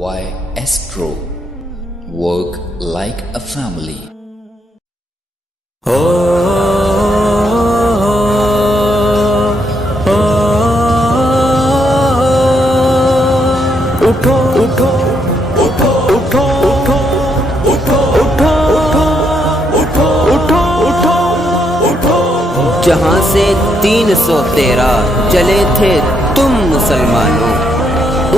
Why Astro? Work like a family. उठो उठो उठो उठो उठो उठो उठो उठो उठो उठो उठो। जहां से 313 चले थे तुम मुसलमानों,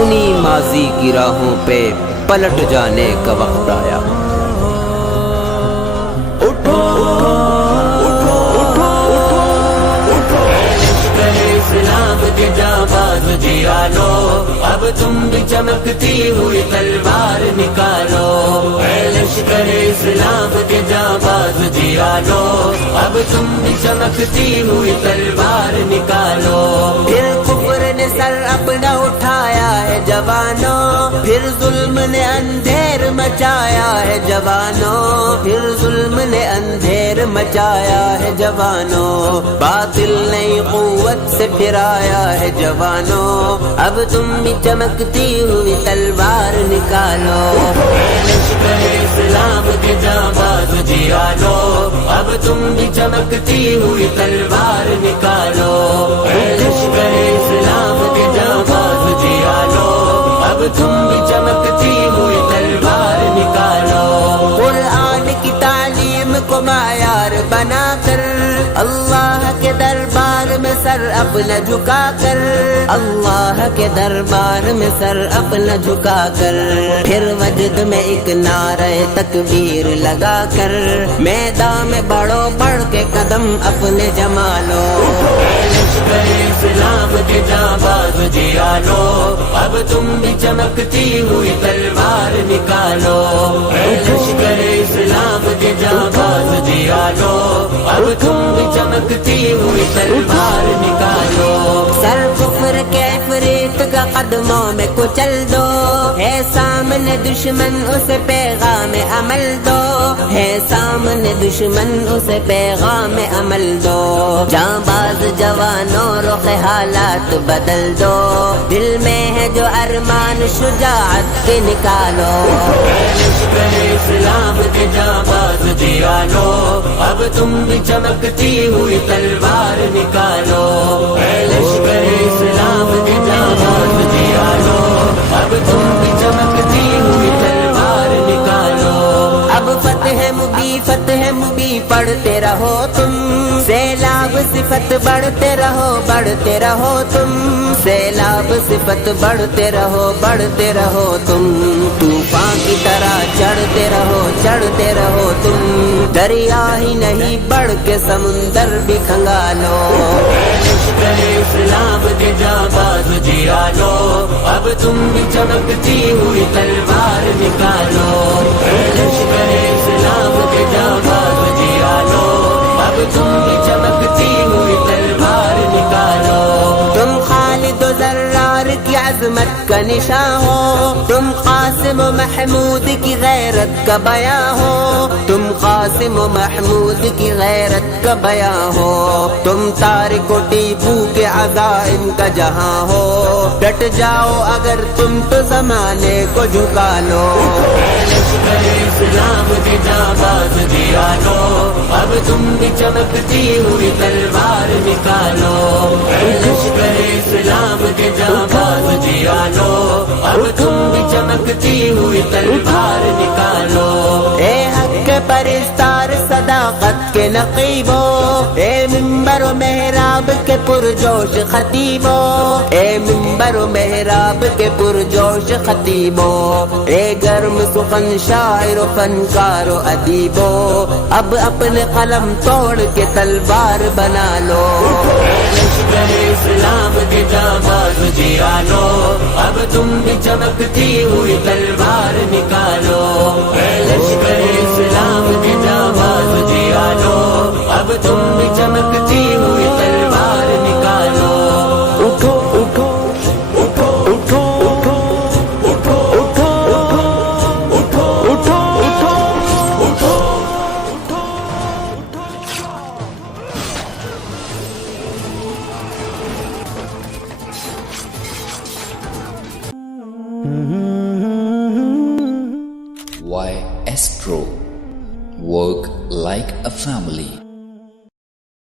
उन्हीं माजी की राहों पे पलट जाने का वक्त आया। उठो उठो उठो उठो। इस्लाम के जाबाज जियानो, अब तुम भी चमकती हुई तलवार निकालो। लश्कर इस्लाम के जाबाज जियानो, अब तुम भी चमकती हुई तलवार निकालो। फिर कुफ्र ने सर अपना उठाया है जवानों, फिर जुल्म ने अंधेर मचाया है जवानों, फिर जुल्म ने अंधेर मचाया है जवानों। बातिल नई कुव्वत से फिराया है जवानों, अब तुम भी चमकती हुई तलवार निकालो। लश्कर इस्लाम के जाबाज जियानो, अब तुम भी चमकती हुई तलवार निकालो। लश्कर इस्लाम के जाबाज जियानो, अब तुम भी चमकती हुई तलवार निकालो। कुरान की तालीम को मायार बनाकर, अल्लाह के दरबार में सर अपना झुकाकर, अल्लाह के दरबार में सर अपना झुकाकर, फिर वजद में एक नारे तकबीर लगाकर, मैदान में बढ़ो बढ़ के कदम अपने जमा लो। लश्कर इस्लाम के जाबाज जियानो, अब तुम भी चमकती हुई तलवार निकालो। लश्कर इस्लाम के जाबाज जियानो, अब तुम भी चमकती हुई तलवार निकालो। सर कुफ्र के फरीत का कदमों में कुचल दो, है सामने दुश्मन उसे पैगाम अमल दो, है सामने दुश्मन उसे पैगाम अमल दो। जांबाज जवानों रुख हालात बदल दो, दिल में है जो अरमान शुजाअत के निकालो। लश्कर इस्लाम के जाबाज जियानो, अब तुम भी चमकती हुई तलवार निकालो। लश्कर इस्लाम के जाबाज जियानो, अब तुम भी चमकती हुई तलवार निकालो। अब फतह मुबी पढ़ते रहो तुम, सैलाब सिफत बढ़ते रहो तुम, सैलाब सिफत बढ़ते रहो तुम। तूफान की तरह चढ़ते रहो तुम, दरिया ही नहीं बढ़ के समुंदर भी खंगालो। लश्कर इस्लाम के जाबाज जियानो, अब तुम भी चमकती हुई तलवार निकालो। लश्कर इस्लाम के जाबाज जियानो, अब तुम भी चमकती हुई तलवार निकालो। तुम खालिद व जर्रार की अजमत का निशान हो, तुम कासिम व महमूद की गैरत का बयां हो, तुम कासिम व महमूद की गैरत का बयां हो। तुम तारिक व टीपू के अज़ाइम का जहां हो, डट जाओ अगर तुम तो जमाने को झुका लो। लश्कर इस्लाम के जाबाज जियानो, अब तुम भी चमकती हुई तलवार निकालो। लश्कर इस्लाम के जाबाज जियानो, अब तुम भी चमकती हुई तलवार निकालो। ए हक के परिस्तार सदाकत के नकीबो, ए मिंबर व मेहराब के पुरजोश खतीबो, ए मिंबर व मेहराब के पुरजोश खतीबो, ए गर्म सुखन शायर व फनकार व अदीबो, अब अपने कलम तोड़ के तलवार बना लो। लश्कर इस्लाम के जाबाज जियानो, अब तुम भी चमकती हुई तलवार निकालो। लश्कर इस्लाम के जाबाज जियानो, अब तुम भी चमकती हुई तलवार निकालो। उठो उठो उठो उठो उठो उठो उठो उठो उठो उठो उठो। Y Astro. Work like a family.